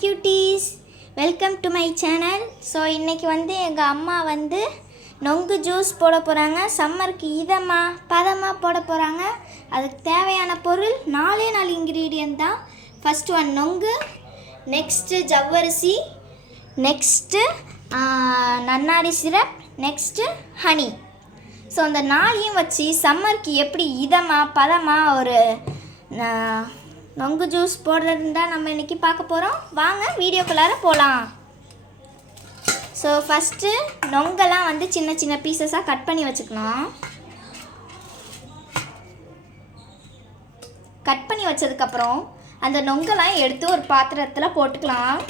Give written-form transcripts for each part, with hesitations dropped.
cuties, welcome to my channel. So இன்றைக்கி எங்கள் அம்மா நொங்கு ஜூஸ் போட போகிறாங்க. சம்மருக்கு பதமாக போட போகிறாங்க. அதுக்கு தேவையான பொருள் 4 இன்க்ரீடியன்ட் தான். ஃபஸ்ட்டு ஒன் நொங்கு, நெக்ஸ்ட்டு ஜவ்வரிசி, நெக்ஸ்ட்டு நன்னாரி சிரப், நெக்ஸ்ட்டு ஹனி. ஸோ அந்த 4 வச்சு சம்மருக்கு எப்படி பதமாக ஒரு நொங்கு ஜூஸ் போடுறதுன்னு தான் நம்ம இன்றைக்கி பார்க்க போகிறோம். வாங்க வீடியோக்குள்ளார போகலாம். ஸோ ஃபஸ்ட்டு நொங்கெல்லாம் சின்ன சின்ன பீசஸாக கட் பண்ணி வச்சுக்கணும். கட் பண்ணி வச்சதுக்கப்புறம் அந்த நொங்கெல்லாம் எடுத்து ஒரு பாத்திரத்தில் போட்டுக்கலாம்.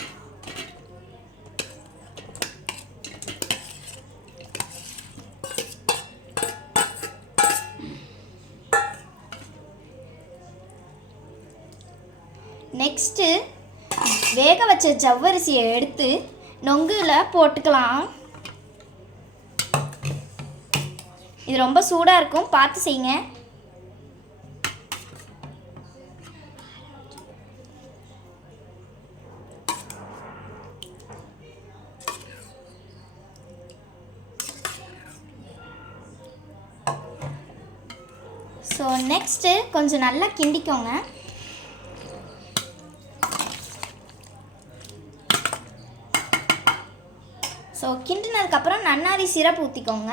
நெக்ஸ்ட்டு வேக வச்ச ஜவ்வரிசியை எடுத்து நொங்குல போட்டுக்கலாம். இது ரொம்ப சூடாக இருக்கும், பார்த்து செய்யுங்க. ஸோ நெக்ஸ்ட்டு கொஞ்சம் நல்லா கிண்டிக்கோங்க. ஸோ கிண்டினதுக்கப்புறம் நன்னாரி சிரப் ஊற்றிக்கோங்க.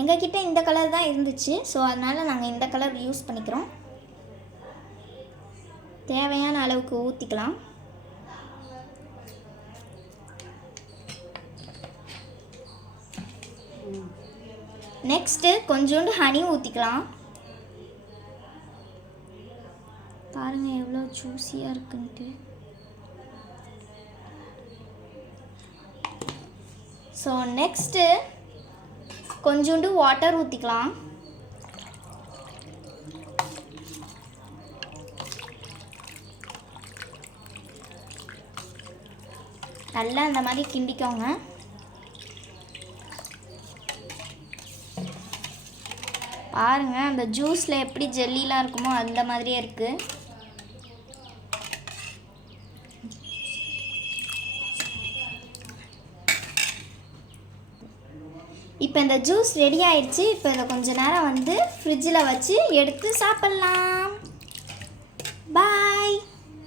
எங்ககிட்ட இந்த கலர் தான் இருந்துச்சு, ஸோ அதனால் நாங்கள் இந்த கலர் யூஸ் பண்ணிக்கிறோம். தேவையான அளவுக்கு ஊற்றிக்கலாம். நெக்ஸ்ட்டு கொஞ்சோண்டு ஹனி ஊற்றிக்கலாம். பாருங்கள் எவ்வளோ ஜூஸியாக இருக்குன்ட்டு. ஸோ நெக்ஸ்ட்டு கொஞ்சோண்டு வாட்டர் ஊற்றிக்கலாம். நல்லா அந்த மாதிரி கிண்டிக்கோங்க. பாருங்கள் அந்த ஜூஸில் எப்படி ஜெல்லிலாம் இருக்குமோ அந்த மாதிரியே இருக்குது. இப்போ இந்த ஜூஸ் ரெடி ஆயிடுச்சு. இப்போ இதை கொஞ்ச நேரம் ஃப்ரிட்ஜில் வச்சு எடுத்து சாப்பிட்லாம். பாய்.